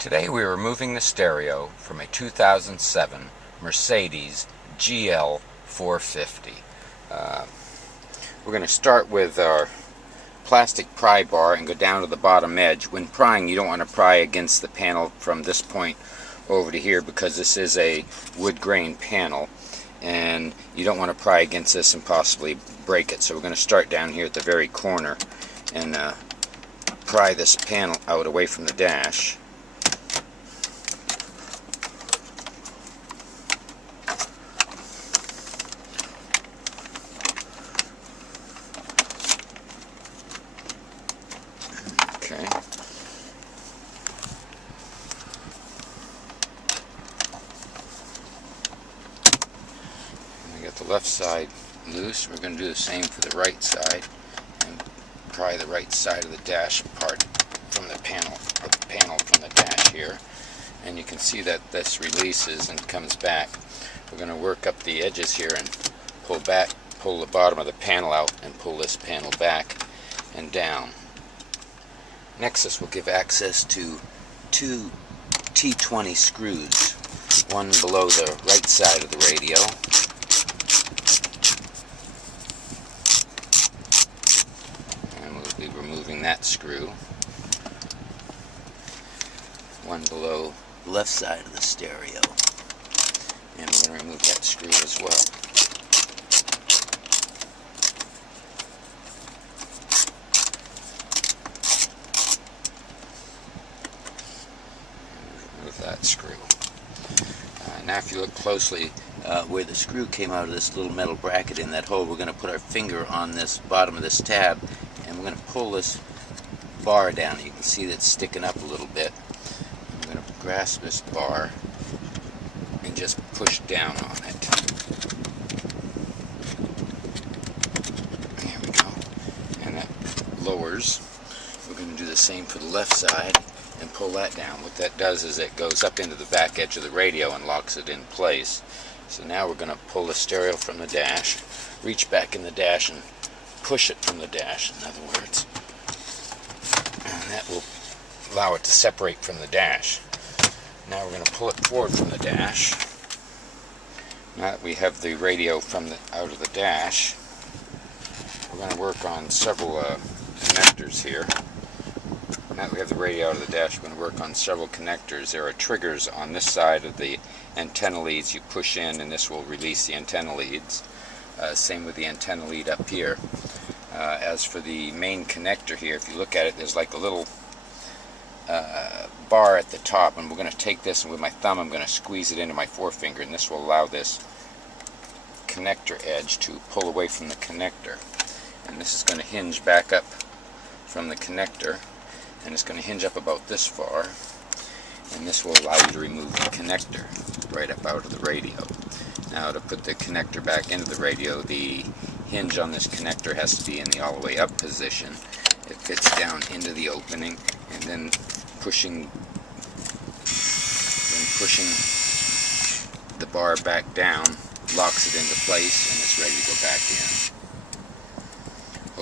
Today we are removing the stereo from a 2007 Mercedes GL 450. We're going to start with our plastic pry bar and go down to the bottom edge. When prying, you don't want to pry against the panel from this point over to here because this is a wood grain panel and you don't want to pry against this and possibly break it. So we're going to start down here at the very corner and pry this panel out away from the dash. Okay. We got the left side loose. We're going to do the same for the right side and pry the right side of the dash apart from the panel from the dash here. And you can see that this releases and comes back. We're going to work up the edges here and pull the bottom of the panel out and pull this panel back and down. Next, this will give access to two T20 screws, one below the right side of the radio and we'll be removing that screw, one below the left side of the stereo, and we're going to remove that screw as well. That screw. Now if you look closely where the screw came out of this little metal bracket in that hole, we're going to put our finger on this bottom of this tab and we're going to pull this bar down. You can see that it's sticking up a little bit. I'm going to grasp this bar and just push down on it. There we go. And that lowers. We're going to do the same for the left side and pull that down. What that does is it goes up into the back edge of the radio and locks it in place. So now we're going to pull the stereo from the dash, reach back in the dash and push it from the dash, in other words. And that will allow it to separate from the dash. Now we're going to pull it forward from the dash. Now that we have the radio out of the dash, we're going to work on several connectors here. Now that we have the radio out of the dash, we're going to work on several connectors. There are triggers on this side of the antenna leads. You push in and this will release the antenna leads. Same with the antenna lead up here. As for the main connector here, if you look at it, there's like a little bar at the top, and we're going to take this and with my thumb I'm going to squeeze it into my forefinger, and this will allow this connector edge to pull away from the connector. And this is going to hinge back up from the connector. And it's going to hinge up about this far, and this will allow you to remove the connector right up out of the radio. Now to put the connector back into the radio, the hinge on this connector has to be in the all the way up position. It fits down into the opening, and then pushing the bar back down locks it into place, and it's ready to go back in.